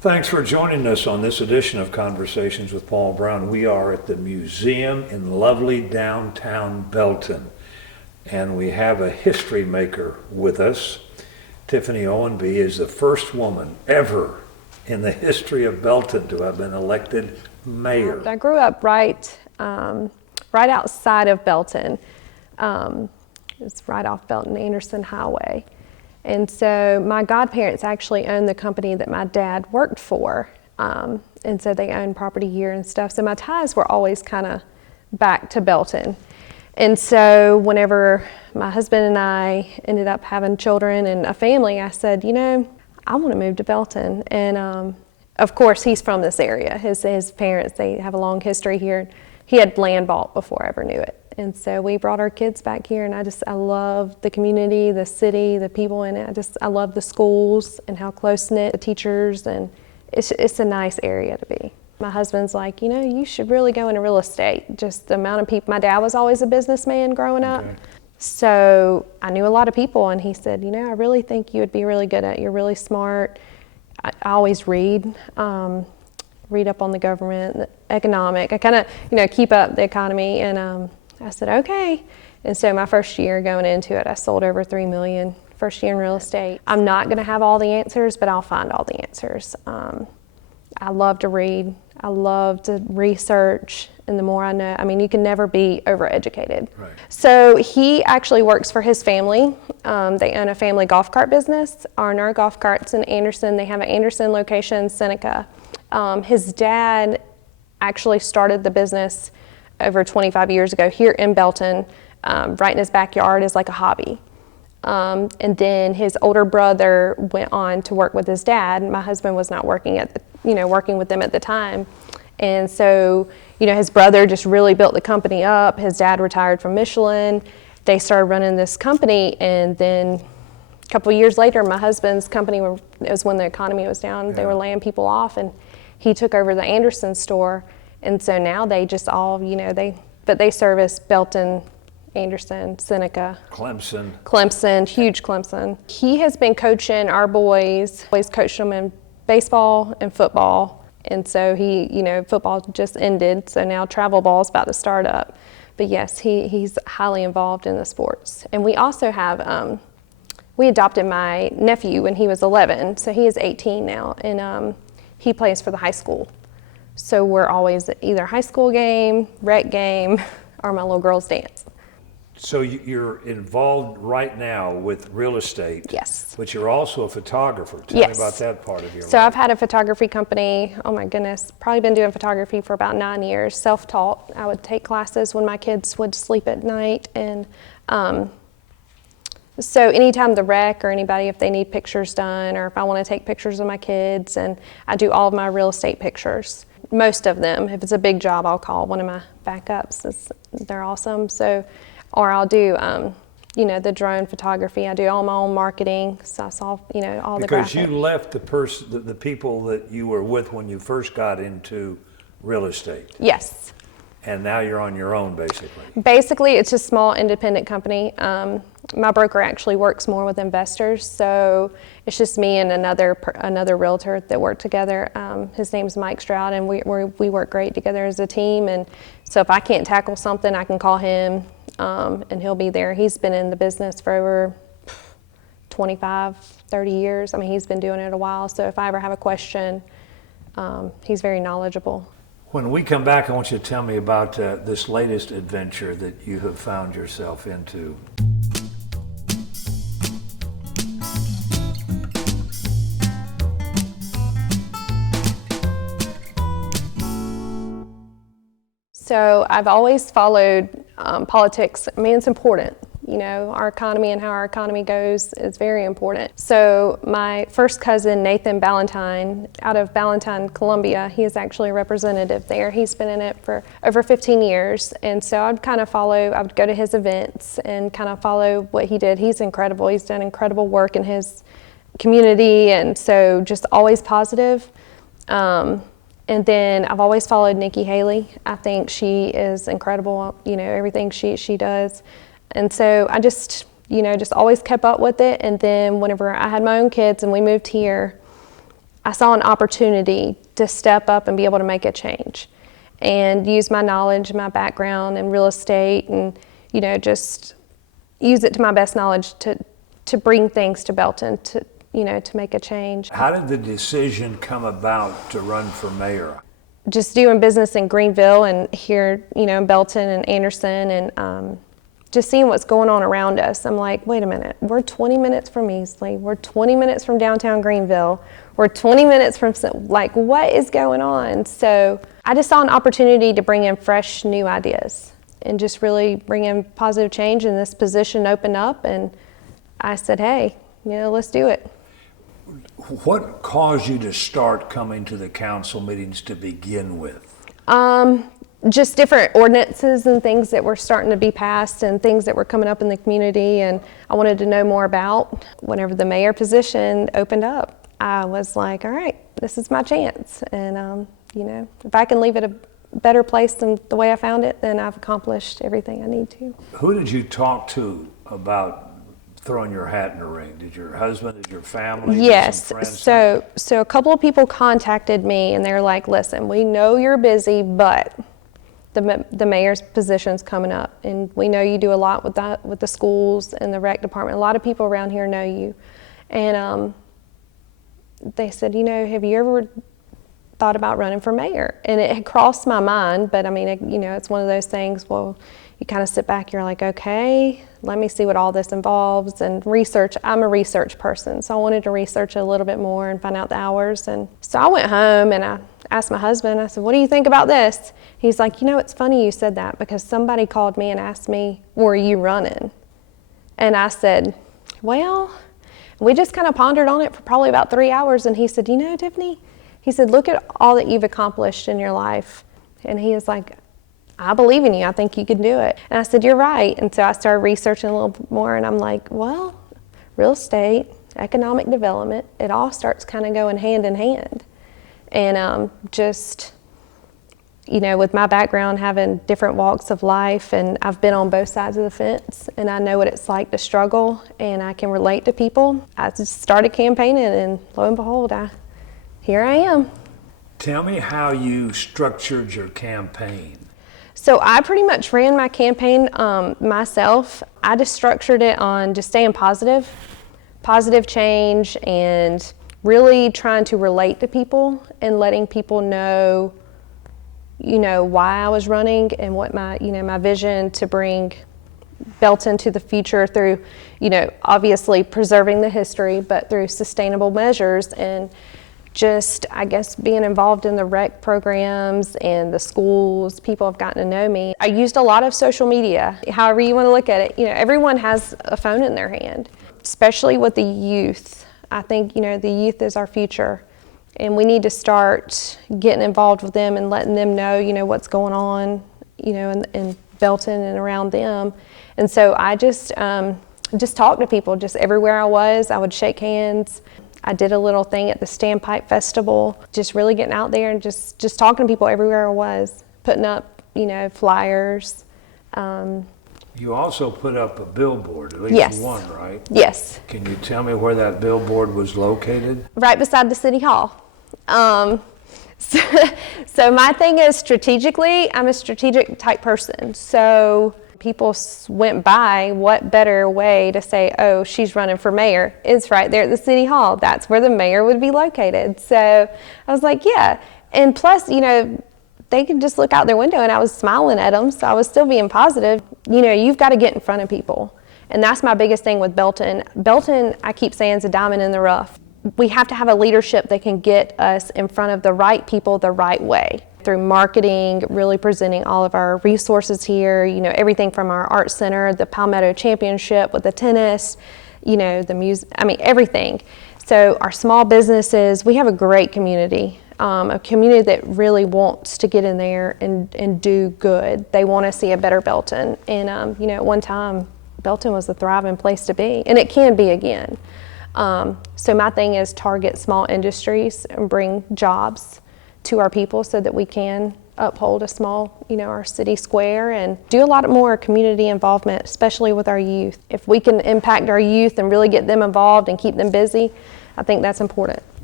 Thanks for joining us on this edition of Conversations with Paul Brown. We are at the museum in lovely downtown Belton, and we have a history maker with us. Tiffany Ownbey is the first woman ever in the history of Belton to have been elected mayor. I grew up right outside of Belton. It's right off Belton Anderson Highway. And so my godparents actually owned the company that my dad worked for. And so they owned property here and stuff. So my ties were always kind of back to Belton. And so whenever my husband and I ended up having children and a family, I said, I want to move to Belton. And of course, he's from this area. His parents, they have a long history here. He had land bought before I ever knew it. And so we brought our kids back here, and I love the community, the city, the people in it. I love the schools and how close-knit the teachers, and it's a nice area to be. My husband's like, you should really go into real estate. Just the amount of people. My dad was always a businessman growing up. Okay. So I knew a lot of people, and he said, I really think you would be really good at it. You're really smart. I always read up on the government, the economic. I kind of, keep up the economy, and I said, okay. And so my first year going into it, I sold over $3 million, first year in real estate. I'm not gonna have all the answers, but I'll find all the answers. I love to read, I love to research, and the more I know, you can never be overeducated. Right. So he actually works for his family. They own a family golf cart business, R&R Golf Carts in Anderson. They have an Anderson location in Seneca. His dad actually started the business over 25 years ago here in Belton, right in his backyard as like a hobby. And then his older brother went on to work with his dad. My husband was not working working with them at the time. And so, his brother just really built the company up. His dad retired from Michelin. They started running this company, and then a couple of years later, my husband's company, it was when the economy was down, yeah. They were laying people off, and he took over the Anderson store. And so now they just all, they service Belton, Anderson, Seneca. Clemson, huge Clemson. He has been coaching our boys. He's coached them in baseball and football. And so football just ended, so now travel ball is about to start up. But yes, he's highly involved in the sports. And we also have, we adopted my nephew when he was 11, so he is 18 now, and he plays for the high school. So we're always at either high school game, rec game, or my little girls dance. So you're involved right now with real estate. Yes. But you're also a photographer. Tell me about that part of your life. So I've had a photography company, oh my goodness, probably been doing photography for about 9 years, self-taught. I would take classes when my kids would sleep at night. And so anytime the rec or anybody, if they need pictures done, or if I want to take pictures of my kids, and I do all of my real estate pictures. Most of them. If it's a big job, I'll call one of my backups. They're awesome. So, or I'll do, the drone photography. I do all my own marketing. So I saw, all the graphics. Because you left the people that you were with when you first got into real estate. Yes. And now you're on your own, basically. Basically, it's a small independent company. My broker actually works more with investors, so it's just me and another realtor that work together. His name's Mike Stroud, and we work great together as a team. And so if I can't tackle something, I can call him, and he'll be there. He's been in the business for over 25, 30 years. He's been doing it a while, so if I ever have a question, he's very knowledgeable. When we come back, I want you to tell me about this latest adventure that you have found yourself into. So I've always followed politics. It's important. Our economy and how our economy goes is very important. So my first cousin, Nathan Ballantyne, out of Ballantyne, Columbia, he is actually a representative there. He's been in it for over 15 years. And so I would go to his events and kind of follow what he did. He's incredible. He's done incredible work in his community, and so just always positive. And then I've always followed Nikki Haley. I think she is incredible, everything she does. And so I just always kept up with it. And then whenever I had my own kids and we moved here, I saw an opportunity to step up and be able to make a change and use my knowledge, my background in real estate, and just use it to my best knowledge to bring things to Belton, to make a change. How did the decision come about to run for mayor? Just doing business in Greenville and here, in Belton and Anderson, and just seeing what's going on around us. I'm like, wait a minute, we're 20 minutes from Easley, we're 20 minutes from downtown Greenville, we're 20 minutes from, like, what is going on? So I just saw an opportunity to bring in fresh, new ideas and just really bring in positive change, and this position opened up, and I said, hey, let's do it. What caused you to start coming to the council meetings to begin with? Just different ordinances and things that were starting to be passed and things that were coming up in the community, and I wanted to know more about. Whenever the mayor position opened up, I was like, all right, this is my chance. And, if I can leave it a better place than the way I found it, then I've accomplished everything I need to. Who did you talk to about throwing your hat in the ring? Did your husband, did your family, yes, did some friends? So a couple of people contacted me, and they're like, listen, we know you're busy, but the mayor's position's coming up, and we know you do a lot with that, with the schools and the rec department. A lot of people around here know you. And they said, have you ever thought about running for mayor? And it had crossed my mind, but I mean, it's one of those things, well, you kind of sit back, you're like, okay, let me see what all this involves, and research. I'm a research person, so I wanted to research a little bit more and find out the hours. And so I went home and I asked my husband, I said, what do you think about this? He's like, it's funny you said that, because somebody called me and asked me, were you running? And I said, well, we just kind of pondered on it for probably about 3 hours. And he said, Tiffany, he said, look at all that you've accomplished in your life. And he was like, I believe in you. I think you can do it. And I said, you're right. And so I started researching a little bit more, and I'm like, well, real estate, economic development, it all starts kind of going hand in hand. And with my background, having different walks of life, and I've been on both sides of the fence, and I know what it's like to struggle, and I can relate to people. I just started campaigning, and lo and behold, here I am. Tell me how you structured your campaign. So I pretty much ran my campaign myself. I just structured it on just staying positive change, and really trying to relate to people and letting people know, why I was running and what my vision to bring Belton to the future through, obviously preserving the history, but through sustainable measures, and just, I guess, being involved in the rec programs and the schools. People have gotten to know me. I used a lot of social media, however you want to look at it. Everyone has a phone in their hand, especially with the youth. I think, the youth is our future, and we need to start getting involved with them and letting them know, what's going on, in Belton and around them. And so I just talked to people just everywhere I was. I would shake hands. I did a little thing at the Standpipe Festival, just really getting out there and just talking to people everywhere I was, putting up, flyers. You also put up a billboard, at least Yes. one, right? Yes. Can you tell me where that billboard was located? Right beside the city hall. So my thing is, strategically, I'm a strategic type person. So people went by, what better way to say, oh, she's running for mayor? It's right there at the city hall. That's where the mayor would be located. So I was like, yeah. And plus, they could just look out their window, and I was smiling at them, so I was still being positive. You've got to get in front of people. And that's my biggest thing with Belton. Belton, I keep saying, is a diamond in the rough. We have to have a leadership that can get us in front of the right people the right way. Through marketing, really presenting all of our resources here, everything from our art center, the Palmetto Championship with the tennis, the music, everything. So our small businesses, we have a great community, a community that really wants to get in there and do good. They want to see a better Belton. And, at one time, Belton was a thriving place to be, and it can be again. So my thing is target small industries and bring jobs to our people so that we can uphold a small, our city square, and do a lot more community involvement, especially with our youth. If we can impact our youth and really get them involved and keep them busy, I think that's important.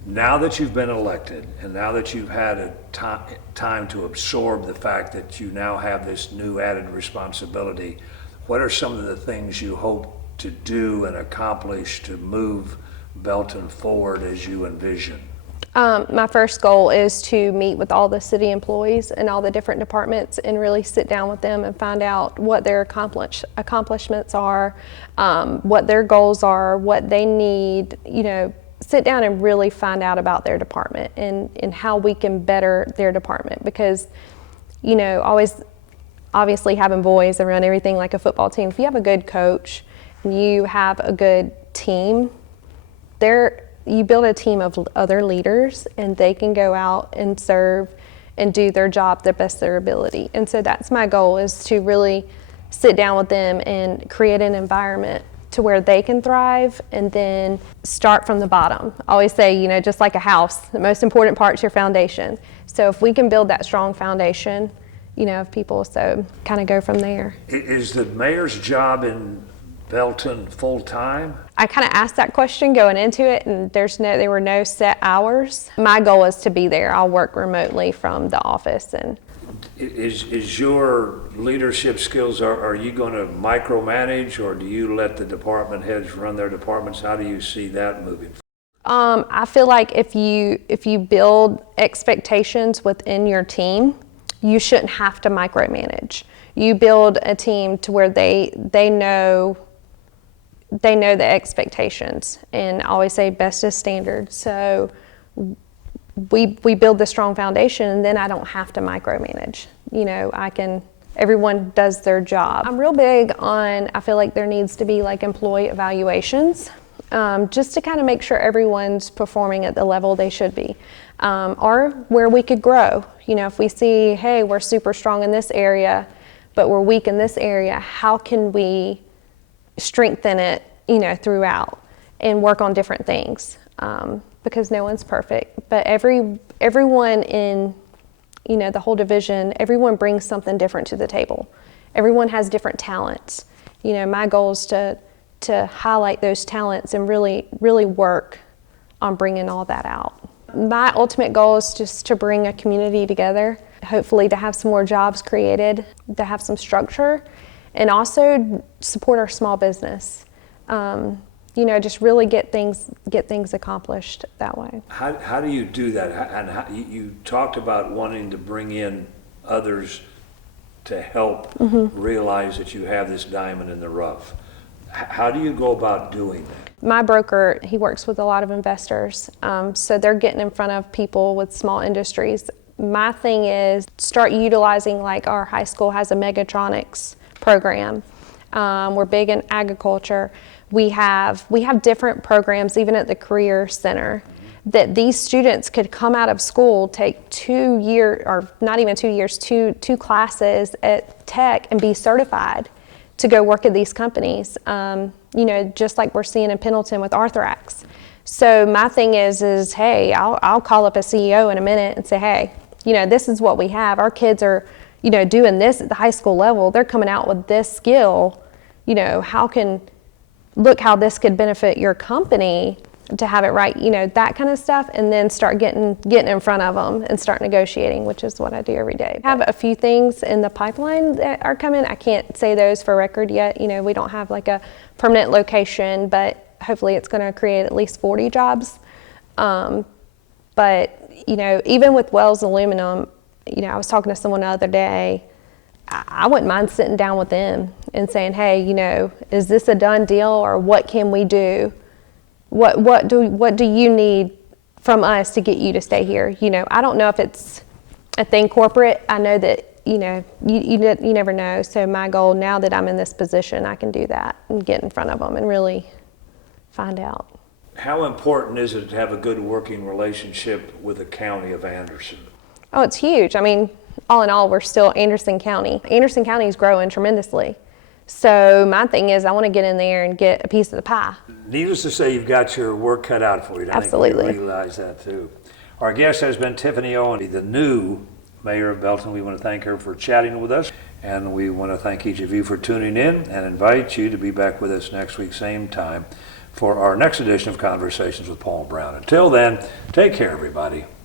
Now that you've been elected, and now that you've had a time to absorb the fact that you now have this new added responsibility, what are some of the things you hope to do and accomplish to move Belton forward as you envision? My first goal is to meet with all the city employees and all the different departments and really sit down with them and find out what their accomplishments are, what their goals are, what they need, sit down and really find out about their department and how we can better their department. Because, always, obviously having boys and run everything like a football team, if you have a good coach and you have a good team, you build a team of other leaders and they can go out and serve and do their job the best of their ability. And so that's my goal, is to really sit down with them and create an environment to where they can thrive and then start from the bottom. I always say, just like a house, the most important part is your foundation. So if we can build that strong foundation, of people, so kind of go from there. Is the mayor's job in Belton full-time? I kind of asked that question going into it, and there were no set hours. My goal is to be there. I'll work remotely from the office. And is your leadership skills, are you going to micromanage, or do you let the department heads run their departments? How do you see that moving? I feel like if you build expectations within your team, you shouldn't have to micromanage. You build a team to where they know the expectations, and I always say best is standard. So we build the strong foundation, and then I don't have to micromanage. Everyone does their job. I'm real big on, I feel like there needs to be like employee evaluations, just to kind of make sure everyone's performing at the level they should be, or where we could grow. If we see, hey, we're super strong in this area, but we're weak in this area, how can we strengthen it, throughout and work on different things, because no one's perfect, but everyone in, the whole division, everyone brings something different to the table. Everyone has different talents. My goal is to highlight those talents and really, really work on bringing all that out. My ultimate goal is just to bring a community together, hopefully to have some more jobs created, to have some structure, and also support our small business. Just really get things accomplished that way. How do you do that? And you talked about wanting to bring in others to help realize that you have this diamond in the rough. How do you go about doing that? My broker, he works with a lot of investors, so they're getting in front of people with small industries. My thing is start utilizing, like our high school has a megatronics program. We're big in agriculture. We have different programs even at the Career Center that these students could come out of school, take 2 years, or not even 2 years, two classes at Tech and be certified to go work at these companies, just like we're seeing in Pendleton with Arthrax. So my thing is hey, I'll call up a CEO in a minute and say, hey, this is what we have. Our kids are, doing this at the high school level. They're coming out with this skill. Look how this could benefit your company to have it right, that kind of stuff, and then start getting in front of them and start negotiating, which is what I do every day. I have a few things in the pipeline that are coming. I can't say those for record yet. We don't have like a permanent location, but hopefully it's going to create at least 40 jobs. But even with Wells Aluminum, I was talking to someone the other day. I wouldn't mind sitting down with them and saying, hey, is this a done deal, or what can we do? What do you need from us to get you to stay here? I don't know if it's a thing corporate. I know that, you never know. So my goal now that I'm in this position, I can do that and get in front of them and really find out. How important is it to have a good working relationship with the county of Anderson? Oh, it's huge. I mean, all in all, we're still Anderson County. Anderson County is growing tremendously. So my thing is I want to get in there and get a piece of the pie. Needless to say, you've got your work cut out for you. Absolutely. I think you realize that too. Our guest has been Tiffany Ownbey, the new mayor of Belton. We want to thank her for chatting with us, and we want to thank each of you for tuning in and invite you to be back with us next week, same time, for our next edition of Conversations with Paul Brown. Until then, take care, everybody.